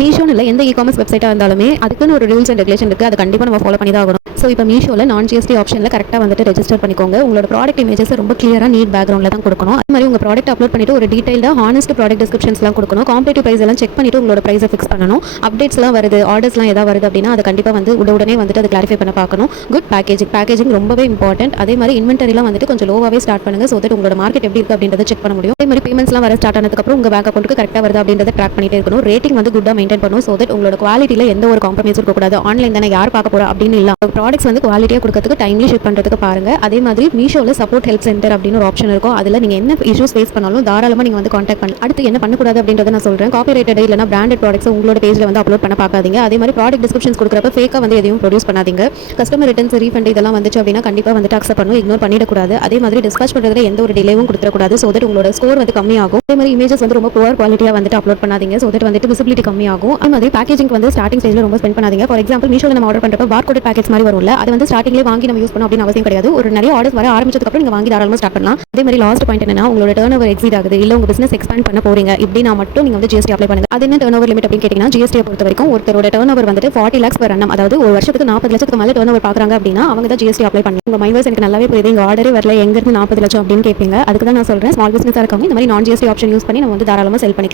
மீஷோன்னு இல்லை, எந்த இ-காமர்ஸ் வெப்சைட்டாக இருந்தாலுமே அதுக்குன்னு ஒரு ரூல்ஸ் அண்ட் ரெகுலேஷன் இருக்குது. அதை கண்டிப்பாக நம்ம ஃபாலோ பண்ணி தான் ஆகணும். ஸோ இப்போ மீஷோவில் நான் ஜிஎஸ்டி ஆப்ஷனில் கரெக்டாக வந்துட்டு ரெஜிஸ்டர் பண்ணிக்கோங்க. உங்களோட ப்ராடக்ட் இமேஜஸ் ரொம்ப கிளியராக நீட் பேக்ரவுண்டில் தான் கொடுக்கணும். அது மாதிரி உங்கள் ப்ராடக்ட் அப்லோட் பண்ணிட்டு ஒரு டீடைல்டாக ஹானஸ்ட் ப்ராடக்ட் டிஸ்கிரிப்ஷன்ஸ்லாம் கொடுக்கணும். காம்பேட்டிவ் ப்ரைஸ் எல்லாம் செக் பண்ணிட்டு உங்களோட ப்ரைஸை ஃபிக்ஸ் பண்ணணும். அப்டேட்ஸ்லாம் வருது, ஆர்டர்ஸ்லாம் ஏதாவது வருது அப்படின்னா அதை கண்டிப்பாக வந்து உடனே வந்துட்டு அதை கிளாரிஃபை பண்ண பார்க்கணும். குட் பேக்கேஜிங் ரொம்பவே இம்பார்ட்டன்ட். அதே மாதிரி இன்வென்டரிலாம் வந்துட்டு கொஞ்சம் லோவாகவே ஸ்டார்ட் பண்ணுங்க. ஸோ தட் உங்களோட மார்க்கெட் எப்படி இருக்குது அப்படின்றத செக் பண்ண முடியும். அதே மாதிரி பேமெண்ட்ஸ்லாம் வர ஸ்டார்ட் ஆனதுக்கப்புறம் உங்கள் பேங்க் அக்கௌண்ட்டுக்கு கரெக்டாக வருது அப்படின்றத ட்ராக் பண்ணிட்டே இருக்கணும். ரேட்டிங் வந்து குட்டாக மெயின்டைன் பண்ணணும். ஸோ தட் உங்களோட குவாலிட்டியில் எந்த ஒரு காம்ப்ரமைஸ் இருக்கக்கூடாது. ஆன்லைன் தானே, யார் பார்க்க போகிறா அப்படின்னு இல்லை. ப்ராடக்ட்ஸ் வந்து குவாலிட்டியாக கொடுக்கறதுக்கு டைம்லி ஷிப் பண்ணுறதுக்கு பாருங்க. அதே மாதிரி மீஷோவில் சப்போர்ட் ஹெல்ப் சென்டர் அப்படின்னு ஒரு ஆப்ஷன் இருக்கும். அதில் நீங்கள் என்ன இஷ்யூஸ் ஃபேஸ் பண்ணாலும் தாராளமாக நீங்கள் வந்து காண்டாக்ட் பண்ணலாம். அடுத்து என்ன பண்ணக்கூடாது அப்படின்றத நான் சொல்கிறேன். காப்பிரைட்டட் இல்லைனா பிராண்டட் ப்ராடக்ட்ஸ் உங்களோட பேஜில் வந்து அப்லோட் பண்ண பார்க்காதீங்க. அதே மாதிரி ப்ராடக்ட் டிஸ்கிரிப்ஷன்ஸ் கொடுக்குறப்ப ஃபேக்காக வந்து எதையும் ப்ரொடியூஸ் பண்ணாதீங்க. கஸ்டமர் ரிட்டர்ன்ஸ், ரீஃபண்ட் இதெல்லாம் வந்துச்சு அப்படின்னா கண்டிப்பாக வந்துட்டு அக்செப்ட் பண்ணும், இக்னோர் பண்ணிடக்கூடாது. அதே மாதிரி டிஸ்பேச் பண்ணுறதுல எந்த ஒரு டிலேவும் கொடுத்துடக்கூடாது. ஸோ தட் உங்களோட ஸ்கோர் வந்து கம்மியாகும். அதே மாதிரி இமேஜஸ் வந்து ரொம்ப புவர் குவாலிட்டியாக வந்துட்டு அப்லோட் பண்ணாதீங்க. ஸோ தட் வந்துட்டு விசிபிலிட்டி கம்மியாகும். அதே மாதிரி பேக்கேஜிங் வந்து ஸ்டார்டிங் ஸ்டேஜில் ரொம்ப ஸ்பெண்ட் பண்ணாதீங்க. ஃபார் எக்ஸாம்பிள் மீஷோவில் நம்ம ஆர்டர் பண்ணுறப்ப பார்கோட் பேக்கேஜ் மாதிரி வரும்ல, அது வந்து ஸ்டார்டிங்லேயே வாங்கி நம்ம யூஸ் பண்ணணும் அப்படின்னு அவசியம் கிடையாது. ஒரு நிறைய ஆர்டர்ஸ் வர ஆரம்பிச்சதுக்கப்புறம் நீங்கள் வாங்கி தாராளமாக ஸ்டார்ட் பண்ணலாம். அதே மாதிரி லாஸ்ட் பாயிண்ட் என்னன்னா, உங்களோட டர்ன் ஓவர் எக்ஸீட் ஆகுது, இல்லை உங்கள் பிசினஸ் எக்ஸ்பேண்ட் பண்ண போறீங்க இப்படின்னா மட்டும் நீங்கள் வந்து ஜிஎஸ்டி அப்ளை பண்ணுங்க. அது என்ன டர்ன் ஓவர் லிமிட் அப்படின்னு கேட்டிங்கன்னா, ஜிஎஸ்டியை பொறுத்த வரைக்கும் ஒருத்தரோட டர்ன் ஓவர் வந்துட்டு 40 lakhs per annum, அதாவது ஒரு வருஷத்துக்கு 40 லட்சத்துக்கு மேலே டர்ன் ஓவர் பார்க்குறாங்க அப்படின்னா அவங்க தான் ஜிஎஸ்டி அப்ளை பண்ணலாம். உங்கள் மைவர்ஸ் எனக்கு நல்லாவே புரியுது, இங்கே ஆர்டரே வரல, எங்கேருந்து 40 லட்சம் அப்படின்னு கேட்பீங்க. அதுக்கு தான் நான் சொல்கிறேன், ஸ்மால் பிசினஸாக இருக்கவங்க இந்த மாதிரி நான் ஜிஎஸ்டி ஆப்ஷன் யூஸ் பண்ணி நம்ம வந்து தாராளமாக செல் பண்ணிக்கலாம்.